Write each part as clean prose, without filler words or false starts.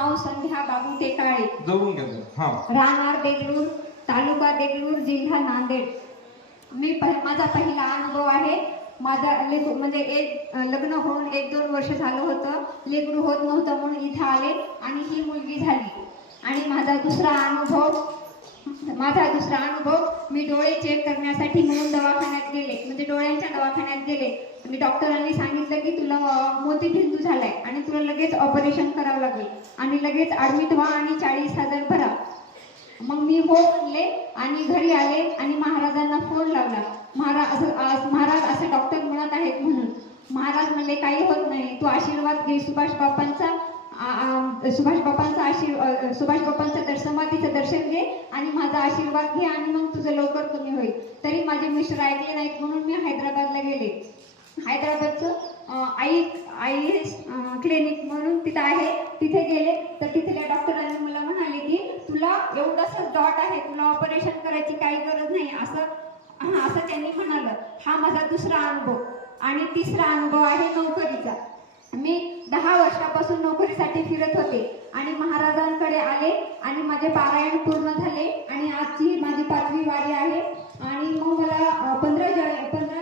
नाव संध्या बाबू टेकाळे, जवळून घ्या. हा. राहणार देगलूर, तालुका देगलूर, जिल्हा नांदेड. माझा पहिला अनुभव आहे. माझा म्हणजे लग्न होऊन 1-2 वर्ष झालं होतं, लेकरू होत नव्हतं म्हणून इथं आले आणि ही मुलगी झाली. आणि माझा दुसरा अनुभव मी डोळे चेक करण्यासाठी म्हणून दवाखान्यात गेले, म्हणजे डोळ्यांच्या दवाखान्यात गेले आणि डॉक्टरांनी सांगितलं की तुला मोतीबिंदू झालाय आणि तुला लगेच ऑपरेशन करावं लागेल आणि लगेच ॲडमिट व्हा आणि 40,000 भरा. मग मी हो म्हणले आणि घरी आले आणि महाराजांना फोन लावला. महाराज असे डॉक्टर म्हणत आहेत म्हणून. महाराज म्हणले काही होत नाही, तू आशीर्वाद घे सुभाष बापांचा समाधीचं दर्शन घे आणि माझा आशीर्वाद घे आणि मग तुझं लवकर कमी होईल. तरी माझे मिस्टर ऐकले नाहीत म्हणून मी हैदराबादला गेले. हैदराबादचं आई क्लिनिक म्हणून तिथं आहे, तिथे गेले तर तिथल्या डॉक्टरांनी मला म्हणाले की तुला एवढंसं डॉट आहे, तुला ऑपरेशन करायची काही गरज नाही असं त्यांनी म्हणालं. हा माझा दुसरा अनुभव. आणि तिसरा अनुभव आहे नोकरीचा. मी 10 वर्षापासून नोकरीसाठी फिरत होते आणि महाराजांकडे आले आणि माझे पारायण पूर्ण झाले आणि आजची माझी 5वी वारी आहे. आणि मग मला 15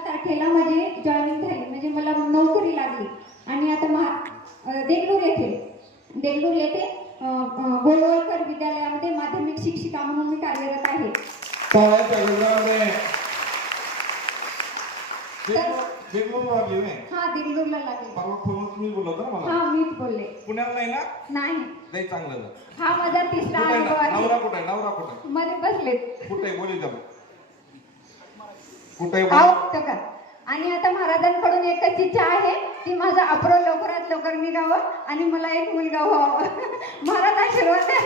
तारखेला माझी जॉईनिंग झाली, म्हणजे मला नोकरी लागली. आणि आता देगलूर येथे गोळवळकर विद्यालयामध्ये माध्यमिक शिक्षिका म्हणून मी कार्यरत आहे. हा, देगलूरला लागली. परवा फोनवर तुम्ही बोलला होता ना मला? हा, मीच बोलले. पुण्याला नाही ना? नाही. नाही, चांगलं झालं. हा माझा तिसरा अनुभव आहे. नवरा कुठे आहे? मध्ये बसले. कुठे बोली जा. कुठे का? आणि आता महाराजांकडून एकच इच्छा आहे की माझा अप्रो लवकरात लवकर निघावं आणि मला एक मुलगा व्हावा. महाराज आशीर्वाद द्या.